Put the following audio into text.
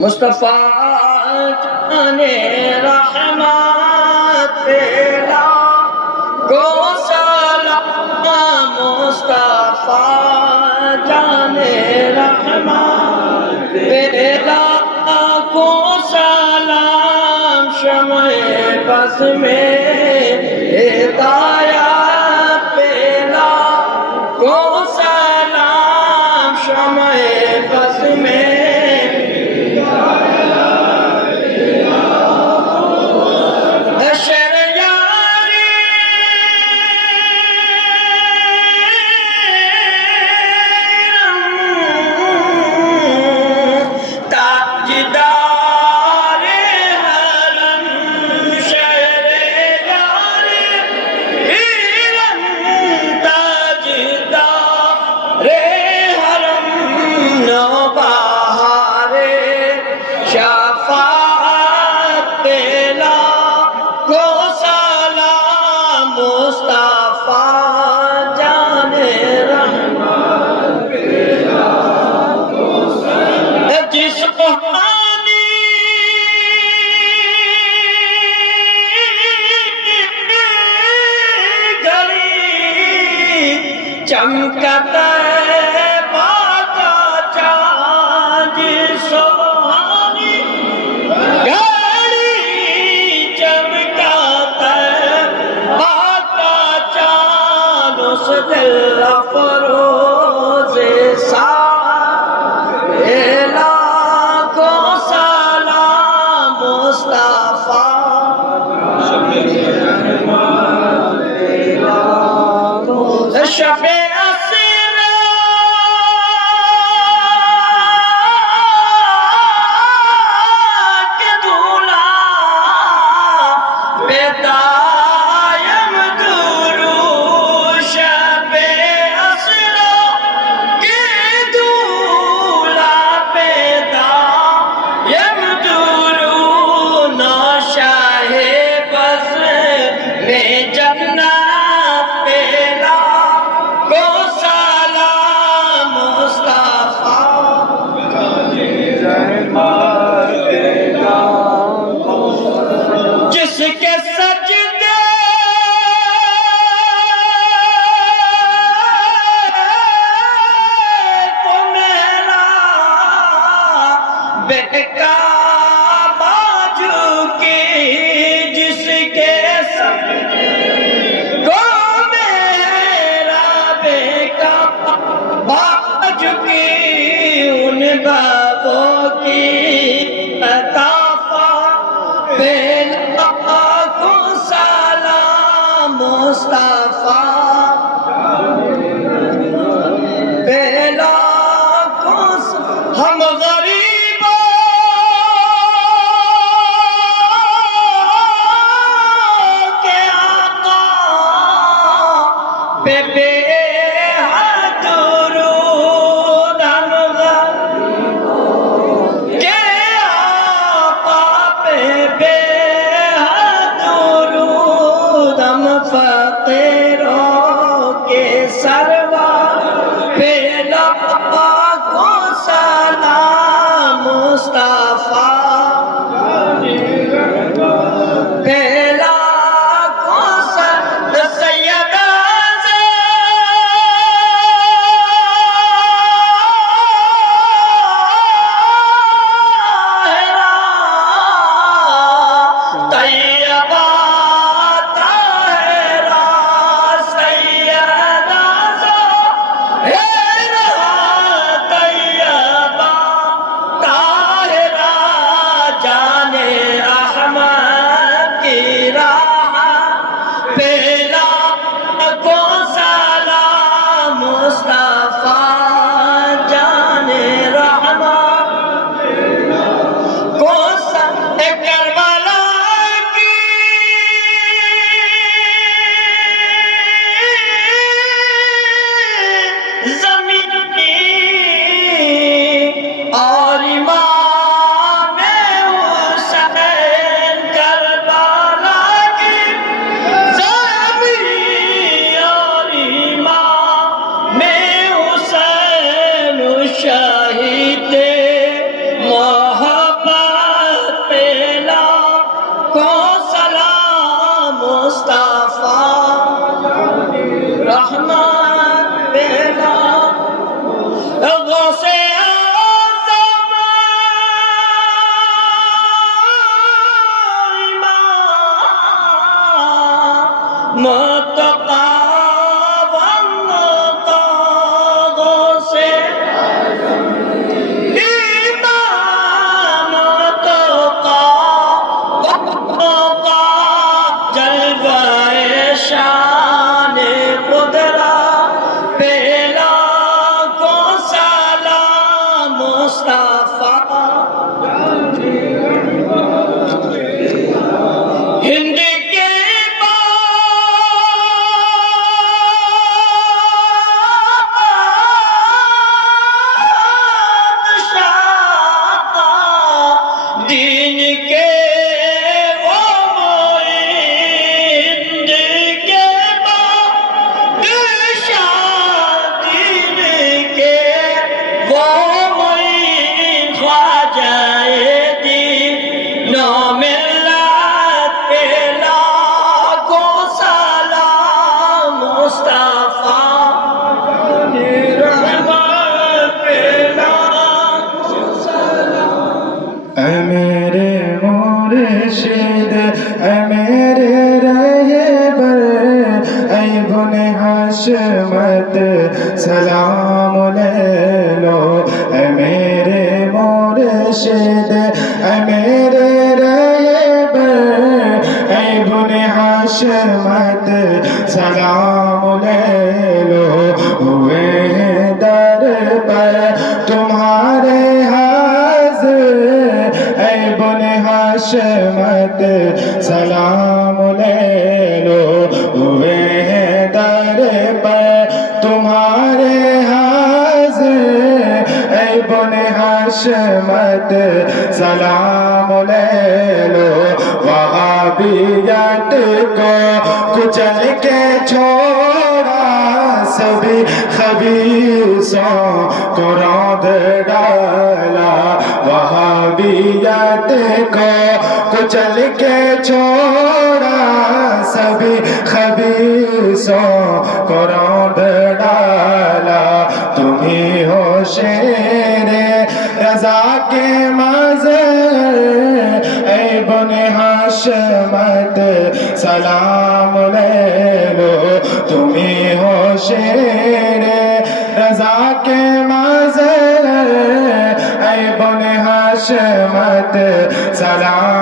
مصطفیٰ جانے رحمت تیرا کو سلام مصطفیٰ جانے رحمت تیرا کو سلام شمع بس میں ہدایت تیرا کو سلام شمع بس میں چمکتا باتا چاند سوہانی گھڑی چمکتا باتا چاند اس دل افروز سالا کو سلام مصطفیٰ شب کے سجدے کو میرا بیٹا باجو کی جس کے سجدے کو میرا بیٹا باجو کی ان بابوں کی عطا بیلا کو سلام مصطفیٰ بیلا کو ہم غریبوں کے آقا بے حد درود ہم غریبوں کے آقا بے حد درود ہم فقیروں دین کے وہ معین کے بادشاہ دین کے وہ معین خواجہ دین و ملت پہ لاکھوں سلام مصطفیٰ اے میرے مرشد اے میرے رہبر اے بن حشمت سلام لے لو اے میرے مرشد اے میرے رہبر اے بن حشمت سلام لے لو ہوئے ہیں در پر تمہارے اے بن حشمت سلام لے لو ہوئے ہیں در پر تمہارے حاضر اے بن حشمت سلام لے لو وہابیت کو کچل کے چھوڑا سبھی خبیثوں کو روند ڈالا وہابیت کو کچل کے چھوڑا سبھی خبیثوں کو روند ڈالا تمہیں ہو شیر رضا کے مظہر اے بن حشمت سلام لے لو تمہیں ہو شیر رضا کے مظہر اے بن حشمت سلام